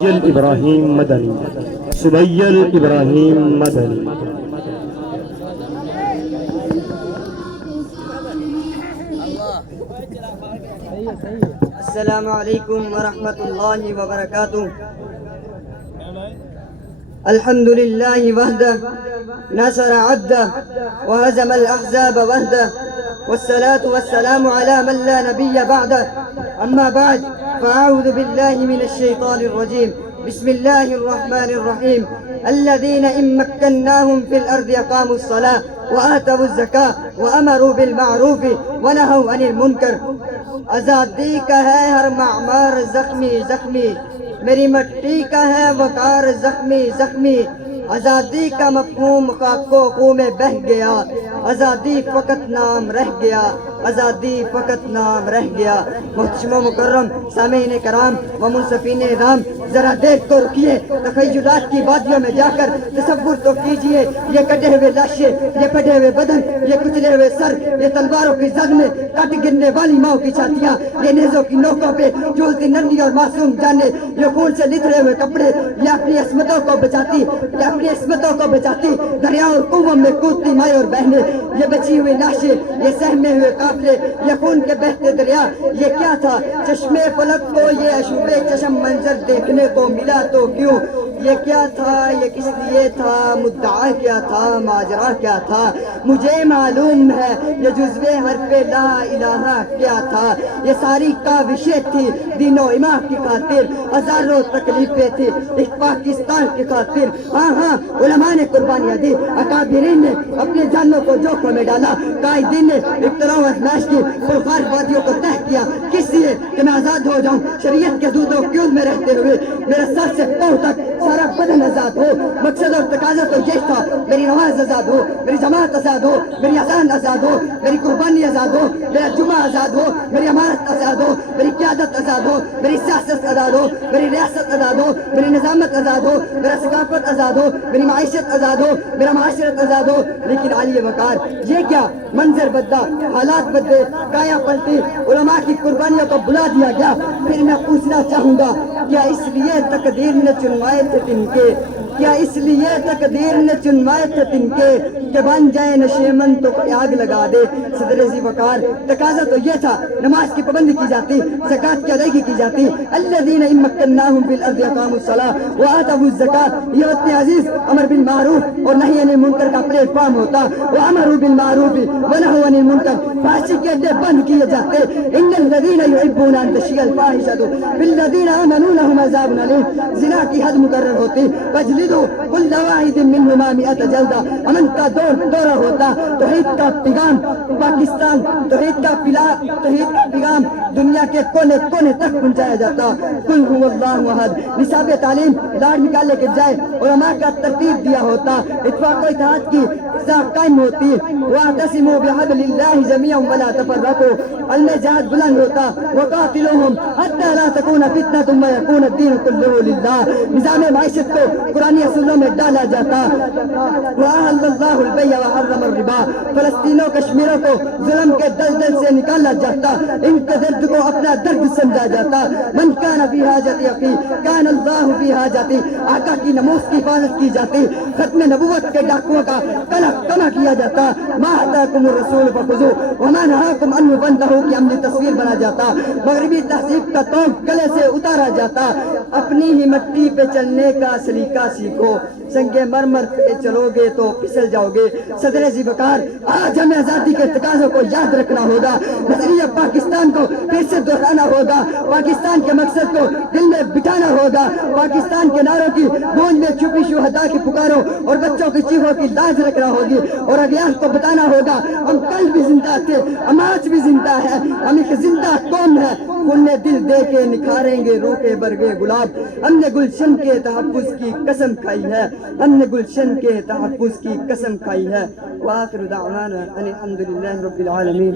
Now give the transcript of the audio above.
ابراہیم مدنی سبیل ابراہیم مدنی السلام علیکم ورحمۃ اللہ وبرکاتہ۔ الحمد للہ وحدہ نصر عبدہ وہزم الاحزاب وحدہ والصلاة والسلام على من لا نبی بعدہ اما بعد فاعوذ باللہ من الشیطان الرجیم بسم اللہ الرحمن الرحیم الذین ان مکناہم فی الارض اقاموا الصلاة وآتوا الزکاة وامروا بالمعروف ونہوا عن المنکر۔ آزادی کا ہے ہر معمار زخمی زخمی، میری مٹی کا ہے وقار زخمی زخمی۔ آزادی کا مفہوم خاک و خوں میں بہہ گیا، آزادی فقط نام رہ گیا، آزادی فقط نام رہ گیا۔ محتشم و مکرم سامعین کرام و منصفین اعظام، ذرا دیکھ تو رکیے، تخیلات کی وادیوں میں جا کر تصور تو کیجئے، یہ کٹے ہوئے لاشیں، یہ پھٹے ہوئے بدن، یہ کچلے ہوئے سر، یہ تلواروں کی زد میں کٹ گرنے والی ماؤں کی چھاتیاں، یہ نیزوں کی نوکوں پہ جھولتی ننھی اور معصوم جانیں، یہ خون سے لتھڑے ہوئے کپڑے، یہ اپنی عصمتوں کو بچاتی، یہ اپنی عصمتوں کو بچاتی دریا اور کنووں میں کودتی مائیں اور بہنیں، یہ بچی ہوئی لاشیں، یہ سہمے ہوئے قافلے، یہ خون کے بہتے دریا۔ یہ کیا تھا چشمے فلک کو یہ اشوب چشم منظر دیکھنے کو ملا تو کیوں؟ یہ کیا تھا، یہ کس لیے تھا، مدعا کیا تھا، ماجرا کیا تھا؟ مجھے معلوم ہے یہ جزوِ حرف لا الہ کیا تھا۔ یہ ساری کاوشیں تھی دین و ایمان کی خاطر، ہزاروں تکلیفیں تھی اس پاکستان کی خاطر۔ ہاں ہاں، علماء نے قربانیاں دی، اکابرین نے اپنی جانوں کو جوخوں میں ڈالا، قائدین نے ابتلاء و ازمائش کی پرخار وادیوں کو طے کیا، کس لیے کہ میں آزاد ہو جاؤں، شریعت کے دود و قیود میں رہتے ہوئے میرے سر سے پاؤں تک سارا بدن آزاد ہو۔ مقصد اور تقاضا تو یہ تھا، میری نماز آزاد ہو، میری جماعت آزاد ہو، میری اذان آزاد ہو، میری قربانی آزاد ہو، میرا جمعہ آزاد ہو، میری امانت آزاد ہو، میری قیادت آزاد ہو، میری سیاست آزاد ہو، میری ریاست آزاد ہو، میری نظامت آزاد ہو، میرا ثقافت آزاد ہو، میری معیشت آزاد ہو، میرا معاشرت آزاد ہو۔ لیکن عالی وقار یہ کیا منظر بدلا، حالات بدلے، کایا پلٹی، علماء کی قربانیوں کو بلا دیا گیا۔ پھر میں پوچھنا چاہوں گا، کیا اس لیے تقدیر نے چنوائے تھے تنکے، کیا اس لیے تقدیر نے چنوائے تھے تنکے کہ بن جائے نشیمن تو کوئی آگ لگا دے؟ صدر ذی وقار تقاضا تو یہ تھا، نماز کی پابندی کی جاتی، زکوٰۃ کی ادائیگی کی جاتی۔ الذین ان مکناہم فی الارض اقاموا الصلاۃ وآتوا الزکاۃ، یہ وطن عزیز امر بالمعروف اور نہی عن المنکر کا پلیٹ فارم ہوتا۔ وامروا بالمعروف ونہوا عن المنکر، فحشی کے اڈے بند کیے جاتے۔ ان الذین یحبون ان تشیع الفاحشۃ فی الذین آمنوا لہم عذاب علیم، زنا کی حد مقرر ہوتی، فاجلدوا کل واحد منہما مئۃ جلدہ، امن کا دورہ ہوتا، توحید کا پیغام پاکستان، توحید کا پیغام دنیا کے کونے کونے تک پہنچایا جاتا۔ قل هو اللہ احد، نصاب تعلیم لاڑ نکالنے کے جائے علماء کا ترتیب دیا ہوتا، اتفاق و اتحاد کی فضا قائم ہوتی۔ واعتصموا بحبل اللہ جميعا ولا تفرقوا، علم جہاد بلند ہوتا۔ وقاتلوہم حتی لا تکون فتنۃ ویکون الدین کلہ للہ، نظام معیشت کو قرآن اصولوں میں ڈالا جاتا۔ وأحل اللہ البیع وحرم الربا، فلسطینوں کشمیروں کو ظلم کے دلدل سے نکالا جاتا، ان کے درد کو اپنا درد سمجھا جاتا۔ من کان فی حاجت اخیہ کان اللہ فی حاجتہ، آقا کی ناموس کی حفاظت کی جاتی، ختم نبوت کے ڈاکوؤں کا کلہ کما کیا جاتا۔ ما آتاکم الرسول فخذوہ وما نہاکم عنہ فانتہوا کی عملی تصویر بنا جاتا، مغربی تہذیب کا توق گلے سے اتارا جاتا۔ اپنی ہی مٹی پہ چلنے کا سلیقہ سیکھو، سنگ مرمر پہ چلو گے تو پھسل جاؤ گے۔ صدر ذی وقار آج ہمیں آزادی کے تقاضوں کو یاد رکھنا ہوگا، نظریہ پاکستان کو پھر سے دہرانا ہوگا، پاکستان کے مقصد کو دل میں بٹھانا ہوگا، پاکستان کے نعروں کی گونج میں چھپی شہداء کی پکاروں اور بچوں کی چیخوں کی لاج رکھنا ہوگی، اور اگیال کو بتانا ہوگا ہم کل بھی زندہ تھے، ہم آج بھی زندہ ہیں، ہم ایک زندہ قوم ہے۔ خون نے دل دے کے نکھاریں گے روح کے برگے گلاب، ہم نے گلشن کے تحفظ کی قسم کھائی ہے، ہم نے گلشن کے تحفظ کی قسم کھائی ہے۔ وآخر دعوانا ان الحمد للہ رب العالمین۔